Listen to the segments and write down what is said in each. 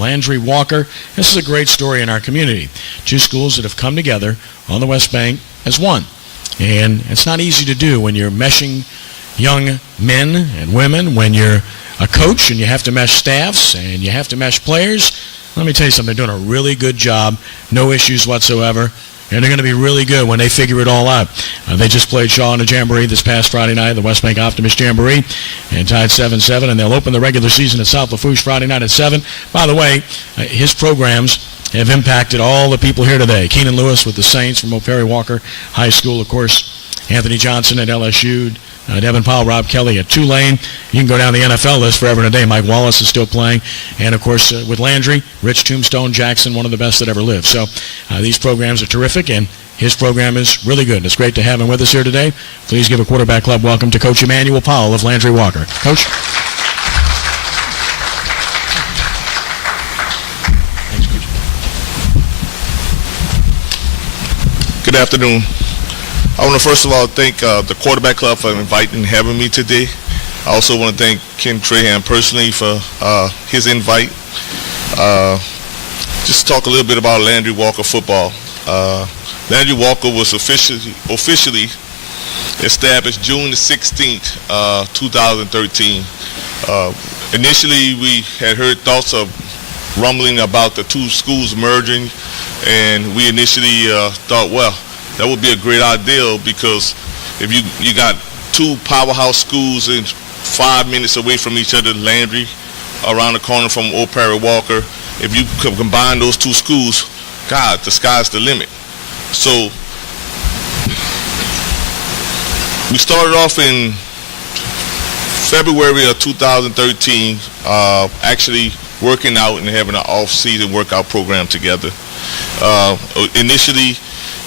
Landry, Walker. This is a great story in our community. Two schools that have come together on the West Bank as one. And it's not easy to do when you're meshing young men and women, when you're a coach and you have to mesh staffs and you have to mesh players. Let me tell you something, they're doing a really good job, no issues whatsoever, and they're going to be really good when they figure it all out. They just played Shaw in a jamboree this past Friday night, the West Bank Optimist Jamboree, and tied 7-7, and they'll open the regular season at South Lafourche Friday night at 7. By the way, his programs have impacted all the people here today. Keenan Lewis with the Saints from O'Perry Walker High School, of course, Anthony Johnson at LSU, Devin Powell, Rob Kelly at Tulane. You can go down the NFL list forever and a day. Mike Wallace is still playing. And, of course, with Landry, Rich Tombstone Jackson, one of the best that ever lived. So these programs are terrific, and his program is really good. It's great to have him with us here today. Please give a Quarterback Club welcome to Coach Emmanuel Powell of Landry Walker. Coach. Thanks, Coach. Good afternoon. I want to first of all thank the Quarterback Club for inviting and having me today. I also want to thank Ken Trahan personally for his invite. Just talk a little bit about Landry Walker football. Landry Walker was officially established June the 16th, 2013. Initially, we had heard thoughts of rumbling about the two schools merging, and we initially thought, well, that would be a great idea, because if you got two powerhouse schools and 5 minutes away from each other, Landry around the corner from O'Perry Walker, if you could combine those two schools, God, the sky's the limit. So we started off in February of 2013, actually working out and having an off-season workout program together. Initially,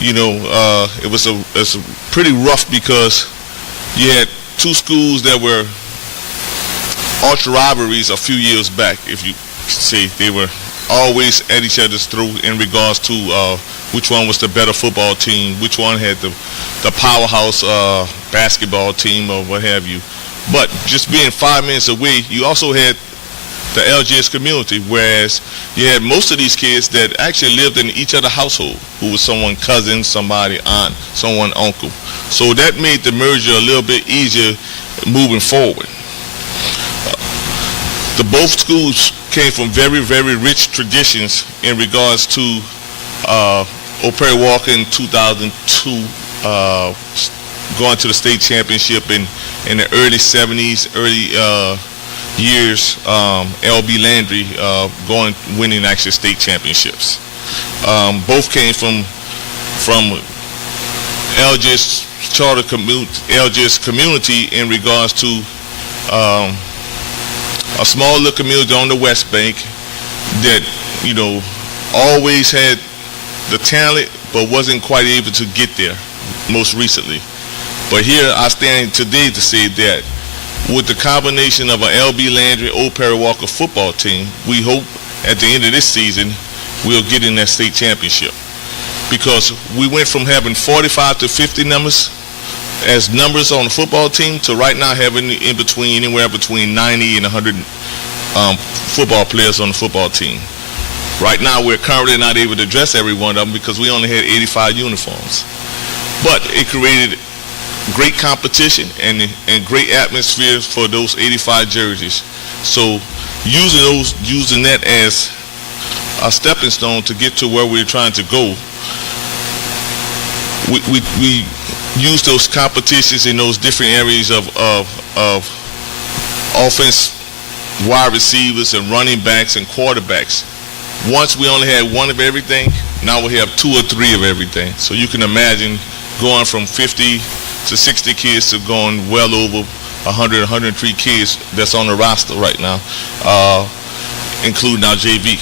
it was pretty rough, because you had two schools that were arch rivalries a few years back. If you say, they were always at each other's throat in regards to which one was the better football team, which one had the powerhouse basketball team, or what have you. But just being 5 minutes away, you also had the LGS community, whereas you had most of these kids that actually lived in each other's household, who was someone cousin, somebody aunt, someone uncle. So that made the merger a little bit easier moving forward. The both schools came from very, very rich traditions in regards to O'Perry Walker in 2002, going to the state championship in the early 70s, early years, LB Landry winning actually state championships. Both came from LGS charter LGS community in regards to a small little community on the West Bank that always had the talent but wasn't quite able to get there most recently. But here I stand today to say that with the combination of an LB Landry, O'Perry Walker football team, we hope at the end of this season we'll get in that state championship. Because we went from having 45 to 50 numbers as numbers on the football team to right now having anywhere between 90 and 100 football players on the football team. Right now we're currently not able to dress every one of them because we only had 85 uniforms. But it created great competition and great atmosphere for those 85 jerseys. So using that as a stepping stone to get to where we're trying to go, we use those competitions in those different areas of offense, wide receivers and running backs and quarterbacks. Once we only had one of everything, now we have two or three of everything. So you can imagine going from 50 to 60 kids to going well over 100, 103 kids that's on the roster right now, including our JV.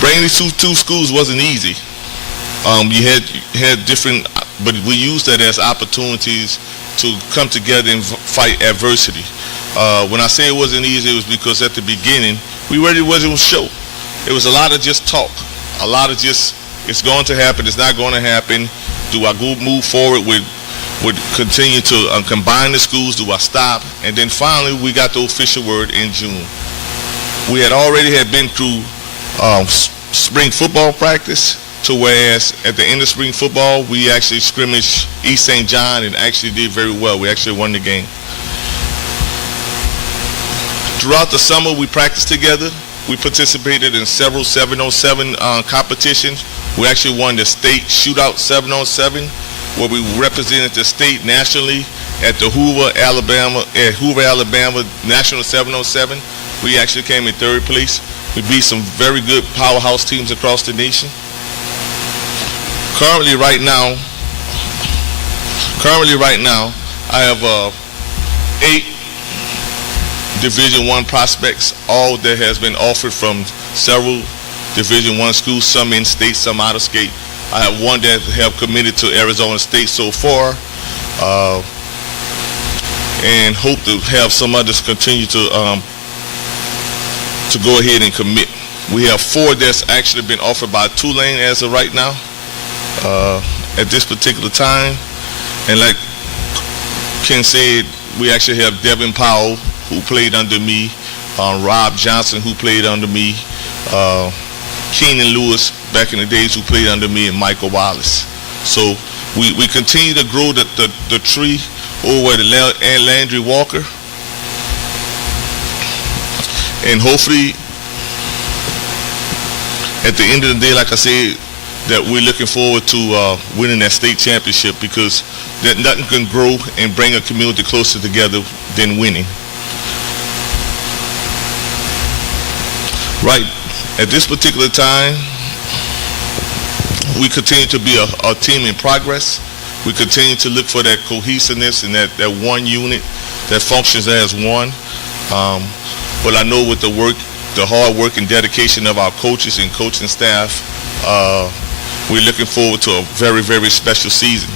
Bringing these two schools wasn't easy. You had different, but we used that as opportunities to come together and fight adversity. When I say it wasn't easy, it was because at the beginning we really wasn't sure. It was a lot of just talk, a lot of just it's going to happen, it's not going to happen. Do I move forward with continue to combine the schools? Do I stop? And then finally we got the official word in June. we had already been through spring football practice, to whereas at the end of spring football, we actually scrimmaged East St. John and actually did very well. We actually won the game. Throughout the summer, we practiced together. We participated in several 7-on-7 competitions. We actually won the state shootout 7-on-7, where we represented the state nationally at the Hoover, Alabama National 7-on-7. We actually came in third place. We beat some very good powerhouse teams across the nation. Currently, right now, I have 8 Division I prospects, all that has been offered from several Division I schools, some in state, some out of state. I have one that have committed to Arizona State so far, and hope to have some others continue to go ahead and commit. We have 4 that's actually been offered by Tulane as of right now, at this particular time. And like Ken said, we actually have Devin Powell, who played under me, Rob Johnson, who played under me, Keenan Lewis back in the days, who played under me, and Michael Wallace. So we continue to grow the tree over at Landry Walker, and hopefully at the end of the day, like I said, that we're looking forward to winning that state championship, because that nothing can grow and bring a community closer together than winning. Right at this particular time, we continue to be a team in progress. We continue to look for that cohesiveness and that one unit that functions as one. But I know with the hard work and dedication of our coaches and coaching staff, we're looking forward to a very, very special season.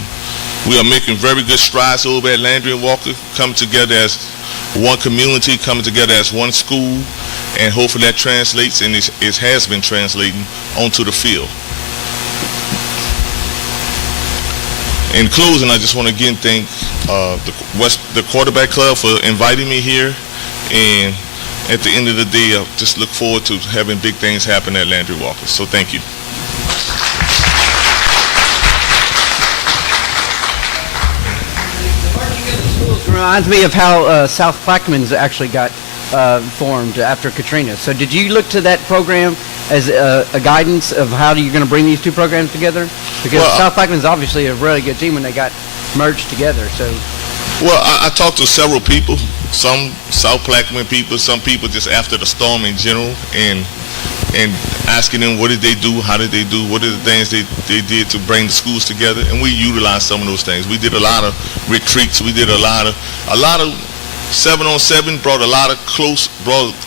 We are making very good strides over at Landry and Walker, coming together as one community, coming together as one school, and hopefully that translates, and it has been translating onto the field. In closing, I just want to again thank the quarterback club for inviting me here, and at the end of the day, I just look forward to having big things happen at Landry Walker. So thank you. Reminds me of how South Plaquemines actually got formed after Katrina. So did you look to that program as a guidance of how you're going to bring these two programs together? Because South Plaquemines is obviously a really good team when they got merged together. So, well, I talked to several people, some South Plaquemine people, some people just after the storm in general, and asking them what did they do, how did they do, what are the things they did to bring the schools together, and we utilized some of those things. We did a lot of retreats. We did a lot of 7-on-7 brought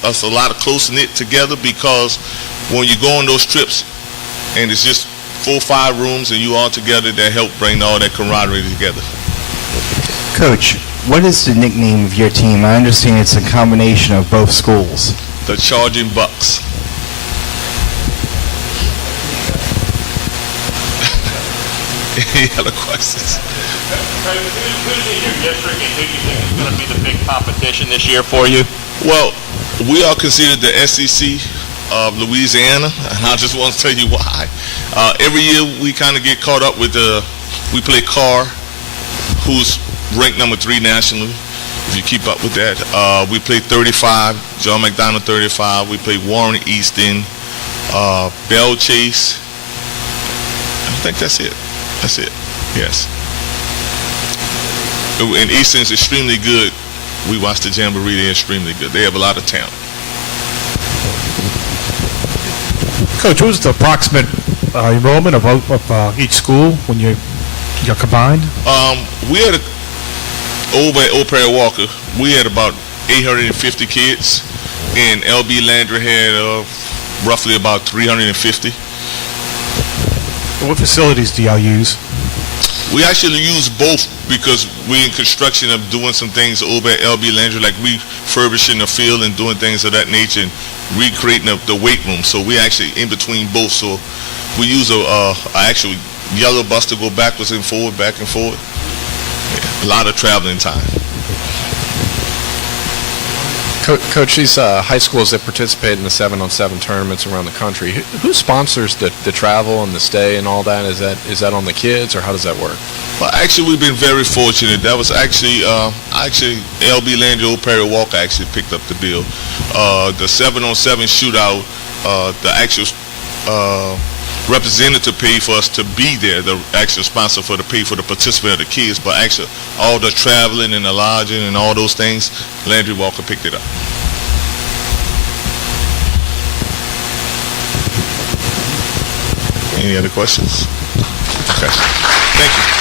us a lot of close-knit together, because when you go on those trips and it's just 4 or 5 rooms and you all together, that help bring all that camaraderie together. Coach, what is the nickname of your team? I understand it's a combination of both schools. The Charging Bucks. Any other questions? Who's in your district, and who do you think is going to be the big competition this year for you? Well, we are considered the SEC of Louisiana, and I just want to tell you why. Every year we kind of get caught up with we play Carr, who's ranked number 3 nationally, if you keep up with that. We play 35, John McDonald 35. We play Warren Easton, Bell Chase. I think that's it. That's it. Yes. And Easton's extremely good. We watched the Jamboree. They're extremely good. They have a lot of talent. Coach, what was the approximate enrollment of each school when you're combined? We had over at Old Prairie Walker, we had about 850 kids, and LB Landry had roughly about 350. What facilities do y'all use? We actually use both, because we're in construction of doing some things over at LB Landry, like refurbishing the field and doing things of that nature and recreating the weight room. So we actually in between both. So we use a actual yellow bus to go backwards and forward, back and forward. Yeah, a lot of traveling time. Coach, these high schools that participate in the 7-on-7 tournaments around the country, who sponsors the travel and the stay and all that? Is that on the kids, or how does that work? Well, actually, we've been very fortunate. That was actually L.B. Landry, Old Perry Walker actually picked up the bill. The 7-on-7 shootout, the actual representative paid for us to be there, the actual sponsor for the pay for the participant of the kids, but actually all the traveling and the lodging and all those things, Landry Walker picked it up. Any other questions? Okay. Thank you.